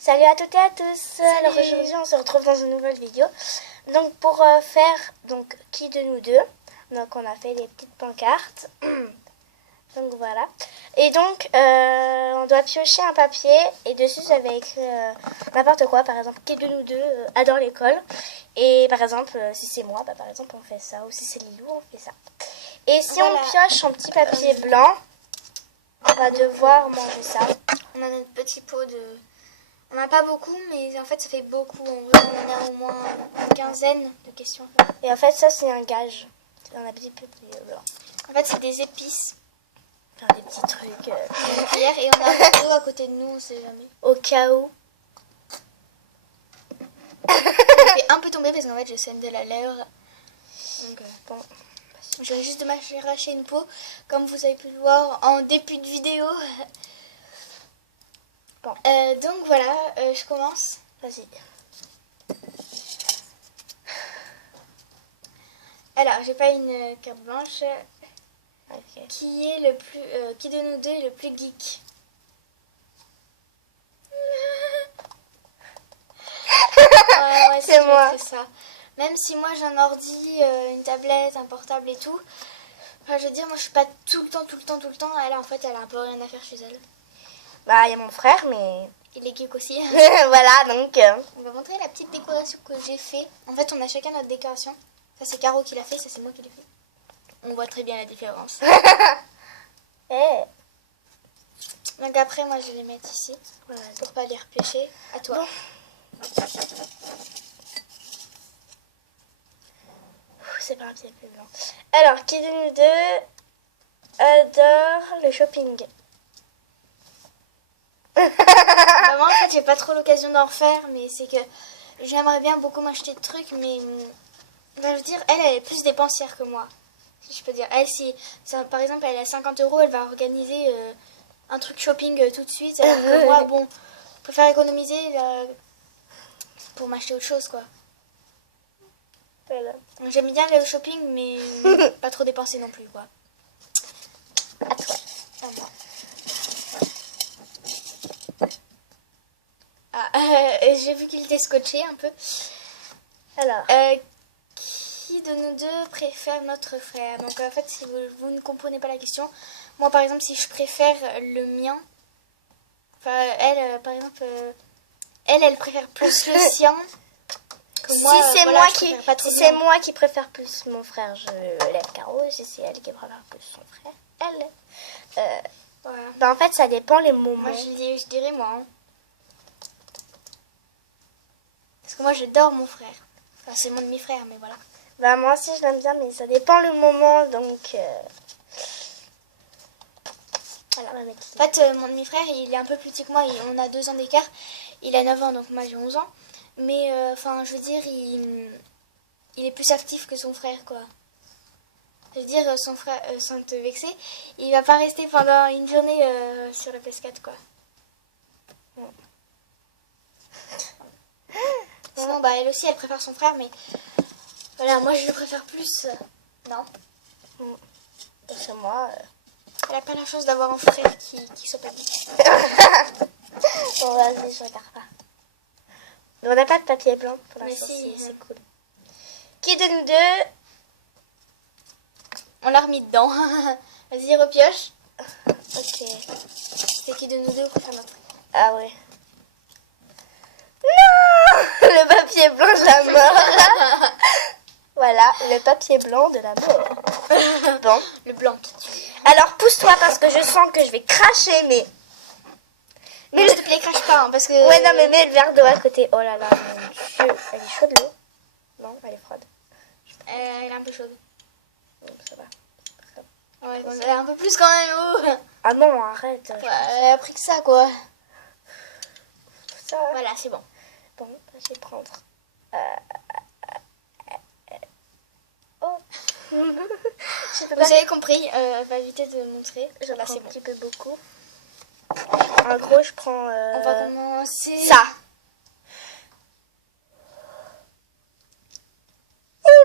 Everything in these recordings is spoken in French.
Salut à toutes et à tous. Salut. Alors aujourd'hui on se retrouve dans une nouvelle vidéo. Donc pour faire qui de nous deux. Donc on a fait des petites pancartes. Donc voilà. Et donc on doit piocher un papier et dessus j'avais écrit n'importe quoi. Par exemple qui de nous deux adore l'école. Et par exemple si c'est moi, par exemple on fait ça. Ou si c'est Lilou on fait ça. Et si Voilà. on pioche en petit papier blanc, on va devoir manger ça. On a notre petit pot de... On n'a pas beaucoup, mais en fait ça fait beaucoup. En vrai, on en a au moins une quinzaine de questions. Et en fait ça c'est un gage. C'est un petit papier blanc. En fait c'est des épices. Enfin, des petits trucs. Hier, et on a un peu d'eau à côté de nous, on sait jamais. Au cas où. Ça fait un peu tomber parce qu'en fait je saigne de la lèvre. Donc Bon. je viens juste de m'arracher une peau, comme vous avez pu le voir en début de vidéo. Bon. Donc voilà, je commence. Vas-y. Alors, j'ai pas une carte blanche. Ok. Qui est le plus, qui de nous deux est le plus geek? Ouais, C'est moi. C'est ça. Même si moi j'ai un ordi, une tablette, un portable et tout. Enfin, je veux dire, moi je suis pas tout le temps. Elle, en fait, elle a un peu rien à faire chez elle. Bah, il y a mon frère, mais. Il est geek aussi. Voilà, donc. On va montrer la petite décoration que j'ai fait. En fait, on a chacun notre décoration. Ça, c'est Caro qui l'a fait, ça, c'est moi qui l'ai fait. On voit très bien la différence. Eh. Donc après, moi, je vais les mettre ici. Voilà. Pour pas les repêcher. À toi. Bon. C'est pas un pied plus blanc. Alors, qui de nous deux adore le shopping? Bah, moi, en fait, j'ai pas trop l'occasion d'en faire, mais c'est que j'aimerais bien beaucoup m'acheter de trucs, mais bah, je veux dire, elle est plus dépensière que moi. Si je peux dire. Elle, si ça, par exemple, elle a 50 €, elle va organiser un truc shopping tout de suite, alors que moi, bon, je préfère économiser pour m'acheter autre chose, quoi. Voilà. Donc, j'aime bien aller au shopping, mais pas trop dépenser non plus, quoi. À toi. À moi. J'ai vu qu'il était scotché un peu. Alors. Qui de nous deux préfère notre frère? Donc en fait, si vous ne comprenez pas la question, moi par exemple, si je préfère le mien, enfin elle, par exemple, elle préfère plus le sien que moi. Si c'est voilà, moi je qui, préfère pas trop si le c'est mien. moi qui préfère plus mon frère, je lève Caro. Si c'est elle qui préfère plus son frère, elle. Voilà. Bah en fait, ça dépend les moments. Moi je dirais moi. Hein. Parce que moi j'adore mon frère. Enfin, c'est mon demi-frère, mais voilà. Bah moi aussi je l'aime bien, mais ça dépend le moment, donc. Voilà. En fait, mon demi-frère, il est un peu plus petit que moi, on a 2 ans d'écart. Il a 9 ans, donc moi j'ai 11 ans. Mais, enfin, je veux dire, il est plus actif que son frère, quoi. Je veux dire, son frère, sans te vexer, il va pas rester pendant une journée sur la PS4, quoi. Sinon, bah, elle aussi, elle préfère son frère, mais... Voilà, moi je le préfère plus. Non. Parce que moi. Elle a pas la chance d'avoir un frère qui soit pas geek. Bon, vas-y, je regarde pas. On n'a pas de papier blanc pour Mais l'instant, si. c'est cool. Qui de nous deux? On l'a remis dedans. Vas-y, repioche. Ok. C'est qui de nous deux préfère notre frère? Ah ouais. Non. Le papier blanc de la mort. Voilà, le papier blanc de la mort. Bon. Le blanc qui tue. Alors pousse-toi parce que je sens que je vais cracher, mais... Mais s'il te plaît, crache pas, hein, parce que... Ouais, non, mais mets le verre d'eau à côté. Oh là là, mon Dieu. Elle est chaude, l'eau? Non, elle est froide. Elle est un peu chaude. Donc, ça va. Ouais, elle est un peu plus quand même. Oh. Ah non, arrête. Ouais, elle a pris que ça, quoi. Ça. Voilà, c'est bon. Bon, je vais prendre... Oh. Je peux Vous pas... avez compris, va éviter de montrer. Je Voilà, prends c'est un bon. petit peu beaucoup. En gros, je prends... On va commencer... ça.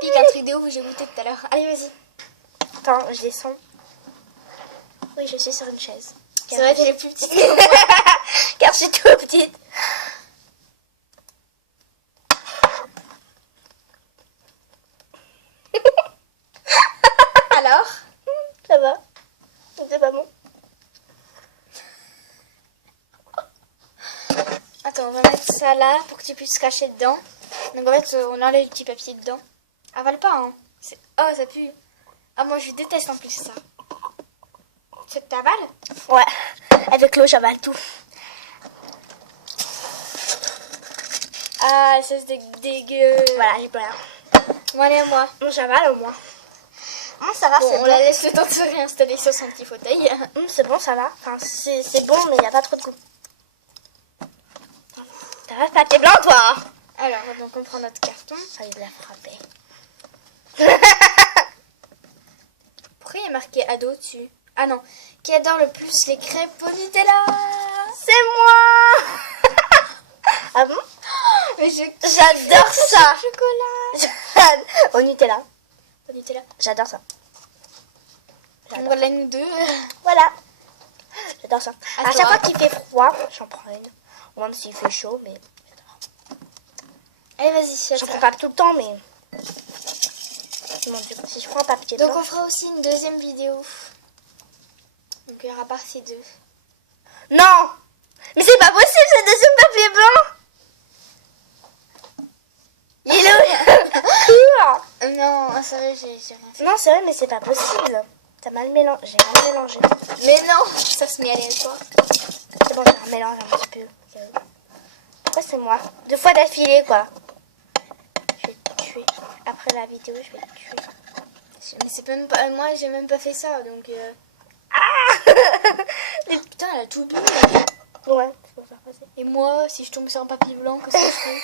Pique un truc de ouf, j'ai goûté tout à l'heure. Allez, vas-y. Attends, je descends. Oui, je suis sur une chaise. C'est vrai qu'elle est plus petite. Car je suis toute petite. Attends, on va mettre ça là pour que tu puisses cacher dedans. Donc en fait, on enlève le petit papier dedans. Avale pas, hein. Oh, ça pue. Ah, moi je déteste en plus ça. Tu veux que t'avales? Ouais, avec l'eau, j'avale tout. Ah, ça c'est dégueu. Voilà, j'ai plus rien. Bon, allez, à moi. Bon, j'avale au moins. Ça va, Bon, c'est on bon. la laisse le temps de se réinstaller sur son petit fauteuil. C'est bon, ça va. Enfin, c'est bon, mais il n'y a pas trop de goût. T'as pas de papier blanc, toi? Alors, donc on prend notre carton. Ça, il l'a frappé. Pourquoi il y a marqué ado dessus? Ah non. Qui adore le plus les crêpes au Nutella? C'est moi. Ah bon? Mais J'adore ça. Chocolat. Au Nutella. Au Nutella. J'adore ça. Donc voilà, nous deux. Voilà. J'adore ça. À À chaque toi. fois qu'il fait froid, j'en prends une. Ou même s'il fait chaud, mais j'adore. Allez, vas-y. Je prends pas tout le temps, mais... Mon Dieu, si je prends un papier Donc blanc... on fera aussi une deuxième vidéo. Donc il y aura partie 2. Non. Mais c'est pas possible, ce deuxième papier blanc. Il est où? Non, c'est vrai, j'ai rien fait. Non, c'est vrai, mais c'est pas possible. T'as mal mélangé. J'ai mal mélangé. Mais non, ça se met à l'aile, toi. C'est bon, j'ai un mélange un petit peu. Pourquoi c'est moi? 2 fois d'affilée, quoi. Je vais te tuer. Après la vidéo, je vais te tuer. Mais c'est même pas... Moi, j'ai même pas fait ça, donc... Ah. Putain, elle a tout bu. Ouais, faut faire passer. Et moi, si je tombe sur un papier blanc, qu'est-ce que je fais?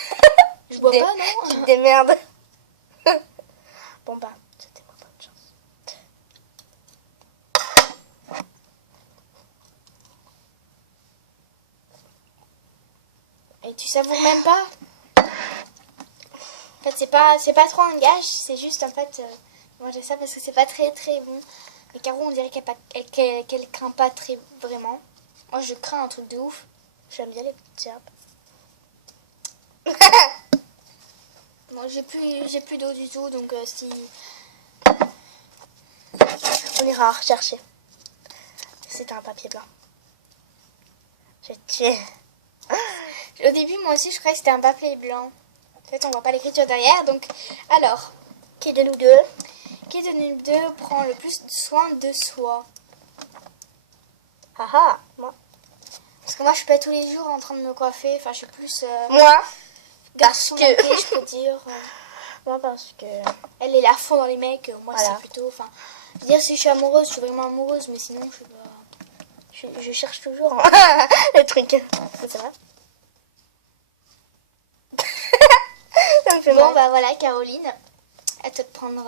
Je bois pas, non? Tu te démerdes. Bon bah, c'était pas bonne chance. Et tu savoures même pas? En fait, c'est pas trop un gage, c'est juste en fait... manger ça parce que c'est pas très très bon. Mais Caro, on dirait qu'elle craint pas très vraiment. Moi, je crains un truc de ouf. J'aime bien les petites herbes. Moi, j'ai plus d'eau du tout, donc si... On ira rechercher. C'était un papier blanc. Je vais te tuer. Au début, moi aussi, je croyais que c'était un papier blanc. En fait, on voit pas l'écriture derrière, donc... Alors, Qui de nous deux? qui de nous deux prend le plus soin de soi? Haha, moi. Parce que moi, je suis pas tous les jours en train de me coiffer. Enfin, je suis plus Moi garçon parce que- manqué, je peux dire. Moi parce que... Elle est là à fond dans les mecs. Moi, Voilà. c'est plutôt... Enfin, je veux dire, si je suis amoureuse, je suis vraiment amoureuse. Mais sinon, je suis pas... Je cherche toujours hein, le truc. C'est vrai. Ça me fait Bon, mal. bah voilà, Caroline. À toi de prendre...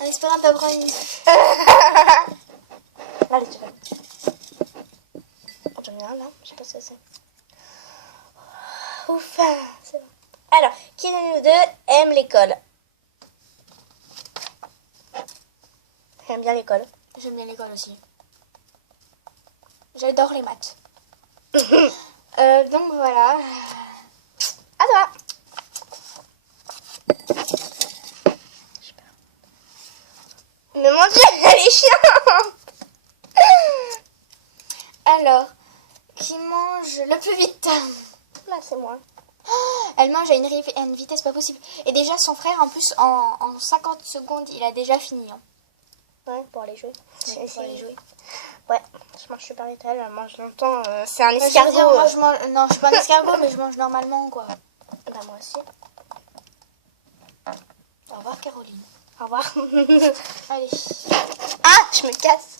En espérant pas prendre une... Allez, tu vas. J'en ai un là, je sais pas ce que c'est. Ouf, c'est bon. Alors, qui de nous deux aime l'école? J'aime bien l'école. J'aime bien l'école aussi. J'adore les maths. Donc voilà. À toi. Mais mon Dieu, elle est chiante. Alors, qui mange le plus vite? Là, c'est moi. Elle mange à une vitesse pas possible. Et déjà, son frère, en plus, en 50 secondes, il a déjà fini. Hein. Ouais, pour aller jouer. Ouais, pour aller jouer. Ouais, je mange super vite. Elle mange longtemps. C'est un Moi, je veux escargot. dire, moi, je mange... Non, je suis pas un escargot, mais je mange normalement, quoi. Bah, moi aussi. Au revoir, Caroline. Au revoir. Allez. Ah, je me casse.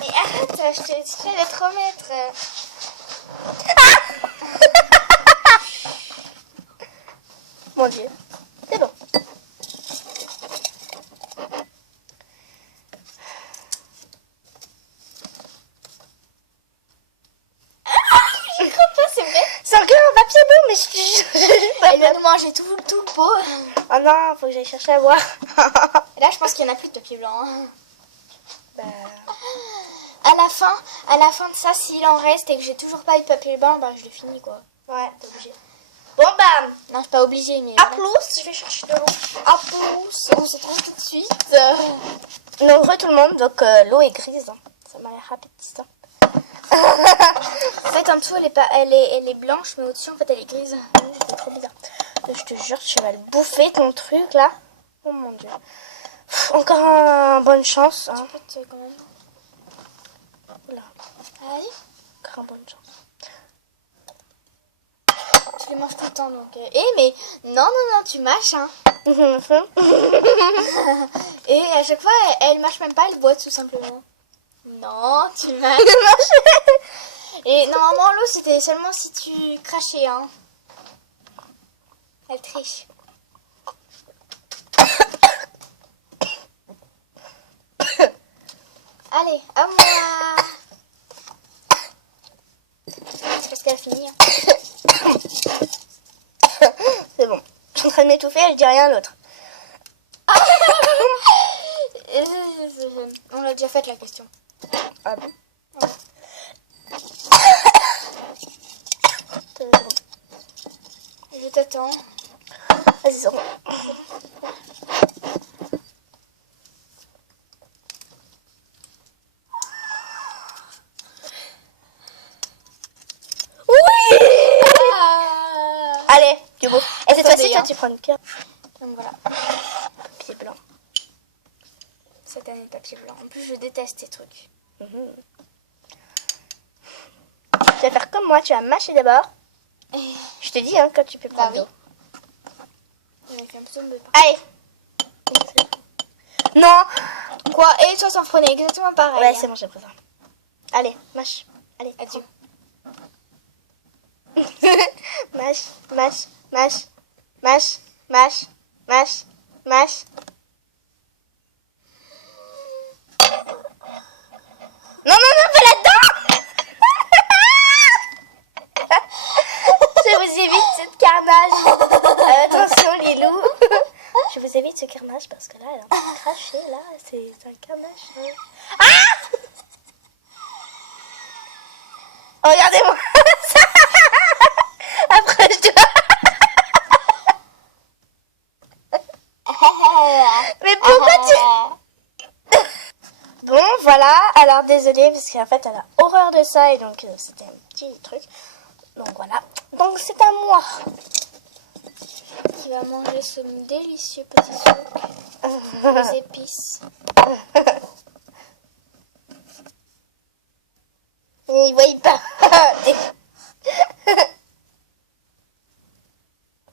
Mais arrête, je te de te remettre. Mon Dieu. C'est bon. Je crois pas, c'est vrai. C'est encore un papier blanc, mais je Elle va nous manger tout le pot. Oh non, faut que j'aille chercher à boire. Et là, je pense qu'il n'y en a plus de papier blanc. Hein. Bah, À la fin de ça, s'il en reste et que j'ai toujours pas eu de papier blanc, bah je le finis, quoi. ouais, t'es obligé. Bon bah, Non, je suis pas obligée, mais... à plus, je vais chercher de l'eau. À plus. On se trouve tout de suite. Nombreux tout le monde, donc l'eau est grise. Hein. Ça m'a l'air appétissant. En fait, en dessous, elle est blanche, mais au-dessus, en fait, elle est grise. C'est trop bizarre. Je te jure, tu vas le bouffer ton truc là. Oh mon dieu. Encore un bonne chance. Hein. Tu peux quand même. Oula, Allez. encore un bonne chance. Tu les manges tout le temps, donc. Mais non, tu mâches, hein. Et à chaque fois, elle mâche même pas, elle boit tout simplement. Non, tu mâches. Et normalement, l'eau, c'était seulement si tu crachais, hein. Elle triche. Allez, à moi. C'est parce qu'elle a fini. Hein. C'est bon. Je suis en train de m'étouffer, elle dit rien à l'autre. On l'a déjà faite la question. Ah bon? Ouais. Je t'attends. Vas-y, c'est bon. Oui! Allez, tu bouffes. Et cette fois-ci, toi, tu prends une pierre. Donc voilà. Papier blanc. Cette année, papier blanc. En plus, je déteste ces trucs. Tu vas faire comme moi, tu vas mâcher d'abord. Je te dis, hein, quand tu peux prendre oui. l'eau. Avec un peu de pain. Allez. Non. Quoi? Et toi, t'en prenais exactement pareil. Ouais, hein. c'est bon, j'ai pris ça. Allez, mâche. Allez, Adieu. mâche, mâche, mâche, mâche, mâche, mâche, mâche. Non, pas là-dedans. Je vous évite cette carnage. Attention, les loups. Je vous évite ce carnage parce que là, elle est en train de cracher. Là, c'est un carnage. Ah! Regardez-moi ça. Approche-toi. Mais pourquoi tu... Bon, voilà. Alors, désolée, parce qu'en fait, elle a horreur de ça. Et donc, c'était un petit truc. Donc, voilà. Donc, c'est à moi. Qui va manger ce délicieux petit sucre aux épices. Et il voit pas.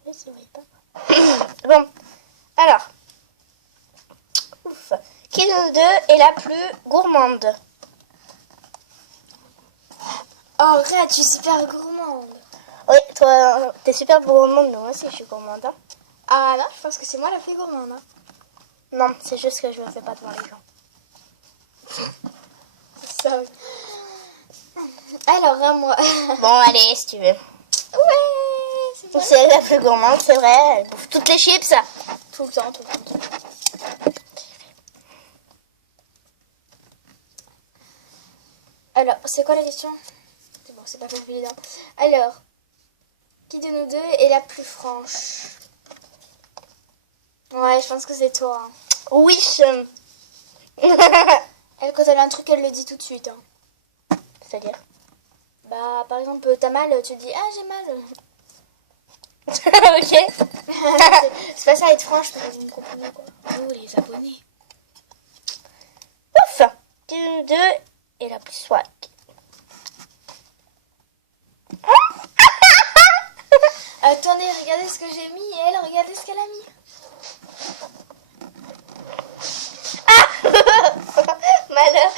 Oui, il voit pas. Bon, alors. Ouf. Qui de nous deux est la plus gourmande? Oh, arrête, je suis super gourmande. Oui, toi, t'es super gourmande, mais moi aussi, je suis gourmande. Hein. Ah non, je pense que c'est moi la plus gourmande. Hein. Non, c'est juste que je le fais pas devant les gens. Ça, oui. Alors, à moi. Bon, allez, si tu veux. Ouais, c'est bon. C'est elle la plus gourmande, c'est vrai. Elle bouffe toutes les chips. Tout le temps. Alors, c'est quoi la question? C'est bon, c'est pas facile, évident. Alors, qui de nous deux est la plus franche? Ouais, je pense que c'est toi. Hein. Oui. Elle, quand elle a un truc, elle le dit tout de suite. Hein. C'est-à-dire? Bah, par exemple, t'as mal, tu dis ah j'ai mal. Ok. C'est pas ça être franche, mais vous me comprenez quoi. Oh les abonnés. Ouf. Qui de nous deux est la plus swag? Attendez, regardez ce que j'ai mis et elle, regardez ce qu'elle a mis. Malheur.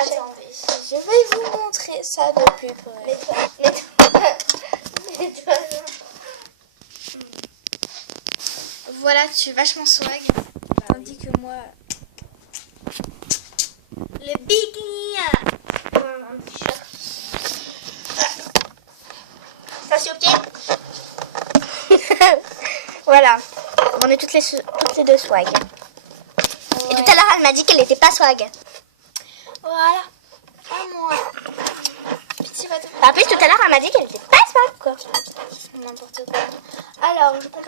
Attendez, je vais vous montrer ça de plus près. Mets-toi. Voilà, tu es vachement swag. Tandis que moi, le bikini. Un t-shirt. Ça c'est ok. Voilà. On est toutes les deux swag. Et tout à l'heure, elle m'a dit qu'elle n'était pas swag. Voilà. À moi. Petit bâton. En plus, tout à l'heure, elle m'a dit qu'elle n'était pas swag, quoi. N'importe quoi. Alors, je prends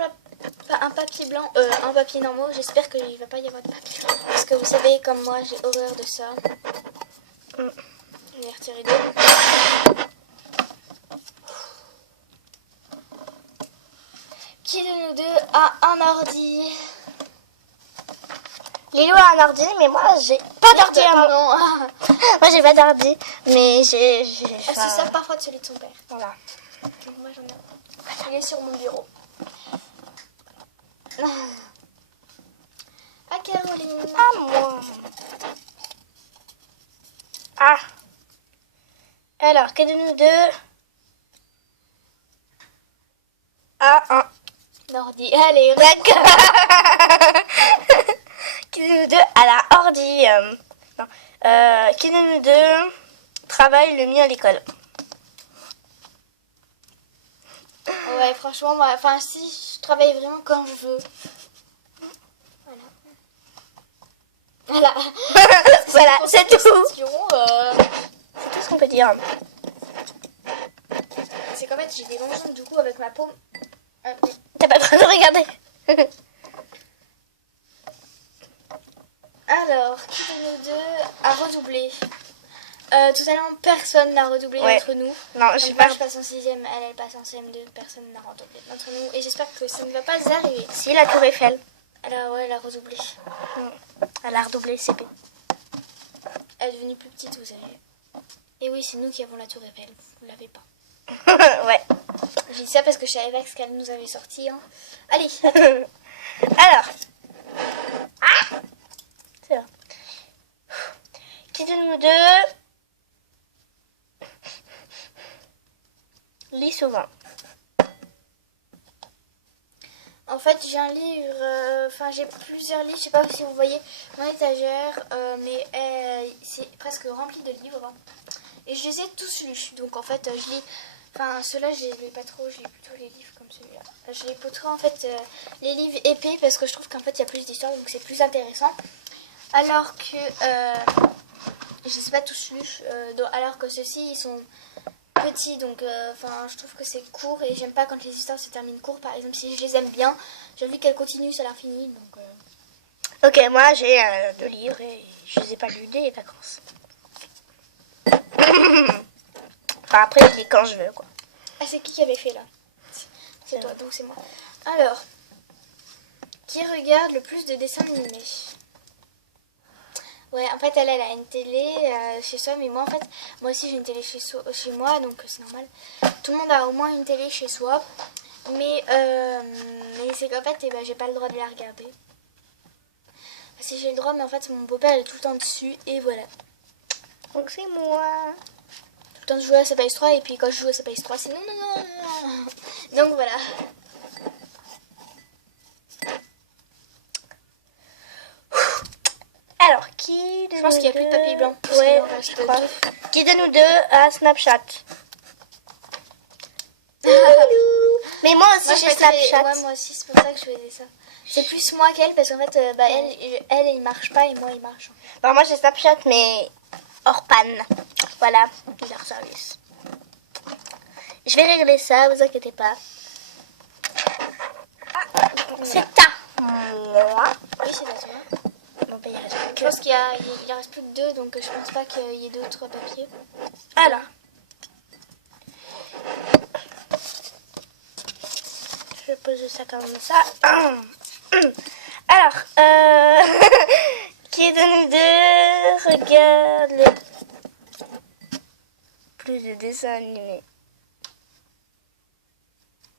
un papier blanc, un papier normal. J'espère qu'il ne va pas y avoir de papier. Parce que vous savez, comme moi, j'ai horreur de ça. a un ordi. Lilo a un ordi, mais moi j'ai pas d'ordi à moi. Pardon. Moi j'ai pas d'ordi, mais j'ai. Elle se sert parfois de celui de son père. Voilà. Donc moi j'en ai un. Il est sur mon bureau. Ah Caroline. Ah, moi. Ah. Alors, que de nous deux a un Ordi. Allez, d'accord. Qui de nous deux a la ordi non. Qui de nous deux travaille le mieux à l'école? ouais, franchement, moi, enfin, si je travaille vraiment quand je veux. Voilà. Voilà, c'est tout. Question, C'est tout ce qu'on peut dire. c'est qu'en fait, j'ai des longs ongles, du coup, avec ma paume. T'as pas le droit de regarder. Alors, qui de nous deux a redoublé? Totalement personne n'a redoublé Ouais. d'entre nous. Non, Donc, je sais moi, pas. je passe en 6ème, elle passe en CM2, personne n'a redoublé d'entre nous. Et j'espère que ça ne va pas arriver. Si, la tour Eiffel. Alors, ouais, elle a redoublé. Elle a redoublé CP. Elle est devenue plus petite, vous savez. Et oui, c'est nous qui avons la tour Eiffel, vous l'avez pas. Ouais. J'ai dit ça parce que je savais pas ce qu'elle nous avait sorti. Hein. Allez, Alors. Ah, c'est vrai. Qui de nous deux lit souvent? en fait, j'ai un livre, enfin, j'ai plusieurs livres, je sais pas si vous voyez mon étagère, mais c'est presque rempli de livres. Et je les ai tous lus, donc en fait, je lis, enfin, ceux-là, je les lis pas trop, je lis plutôt les livres comme celui-là. Je lis plutôt, en fait, les livres épais, parce que je trouve qu'en fait, il y a plus d'histoires, donc c'est plus intéressant. Alors que, je les ai pas tous lus, alors que ceux-ci, ils sont petits, donc enfin je trouve que c'est court et j'aime pas quand les histoires se terminent court. Par exemple, si je les aime bien, j'ai envie qu'elles continuent à l'infini, donc Ok, moi j'ai deux livres et je les ai pas lus dès les vacances. Enfin, après, je lis quand je veux, quoi. ah, c'est qui avait fait là? C'est toi, donc c'est moi. Alors, qui regarde le plus de dessins animés? Ouais, en fait, elle a une télé chez soi, mais moi, en fait, moi aussi, j'ai une télé chez moi, donc c'est normal. Tout le monde a au moins une télé chez soi, mais c'est qu'en fait, eh ben, j'ai pas le droit de la regarder. Si j'ai le droit, mais en fait, mon beau-père est tout le temps dessus, et voilà. Donc c'est moi. Tout le temps, je joue à sa PS3, et puis quand je joue à sa PS3, c'est non, non, non, non. Donc voilà. Alors, qui de Je pense nous qu'il n'y a plus de deux- papier blanc. parce Ouais, qu'il en reste je crois. deux. Qui de nous deux a Snapchat? Mais moi aussi Moi, j'ai Snapchat. ouais, moi aussi, c'est pour ça que je faisais ça. C'est plus moi qu'elle, parce qu'en fait, bah, elle, il marche pas, et moi, il marche. Bon, moi j'ai Snapchat, mais hors panne. Voilà, leur service. Je vais régler ça, vous inquiétez pas. Ah, c'est à moi. Oui, c'est pas toi. Non, bah, il reste Je que- pense qu'il en reste plus que deux, donc je pense pas qu'il y ait d'autres papiers. Alors. Je vais poser ça comme ça. Alors, qui de nous deux regarde le plus de dessins animés?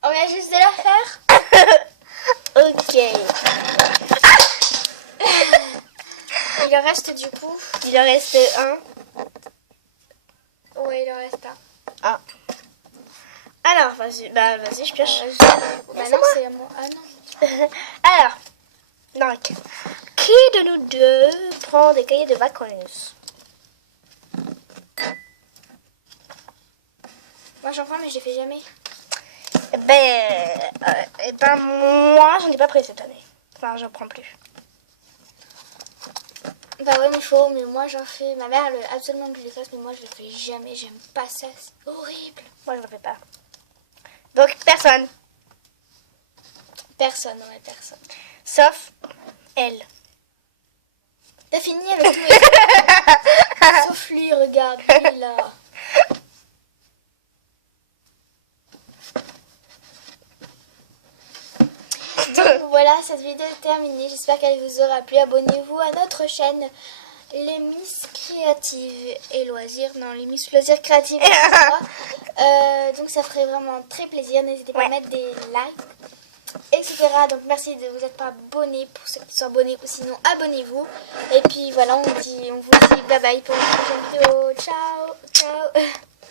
On vient juste de la faire. Ok. Il en reste du coup. Il en reste un. Ouais, il en reste un. Ah. Alors, vas-y, bah vas-y, je pioche. Bah non, c'est à moi. Ah non. Alors, donc, qui de nous deux prend des cahiers de vacances? Moi j'en prends, mais je les fais jamais. Ben, moi, j'en ai pas pris cette année. Enfin, j'en prends plus. Bah ouais, mais il faut, mais moi j'en fais. Ma mère, elle veut absolument que je les fasse, mais moi je les fais jamais. J'aime pas ça, c'est horrible. Moi, je ne fais pas. Donc, personne. Personne, ouais, personne. Sauf elle. T'as fini avec tout et... Sauf lui, regarde, lui là. Donc, voilà, cette vidéo est terminée. J'espère qu'elle vous aura plu. Abonnez-vous à notre chaîne Les Miss Créatives et Loisirs. Non, Les Miss Loisirs Créatives. Donc ça ferait vraiment très plaisir. N'hésitez pas à mettre des likes, etc. Donc merci de vous être abonnés pour ceux qui sont abonnés ou sinon abonnez-vous. Et puis voilà, on vous dit bye bye pour une prochaine vidéo. Ciao, ciao.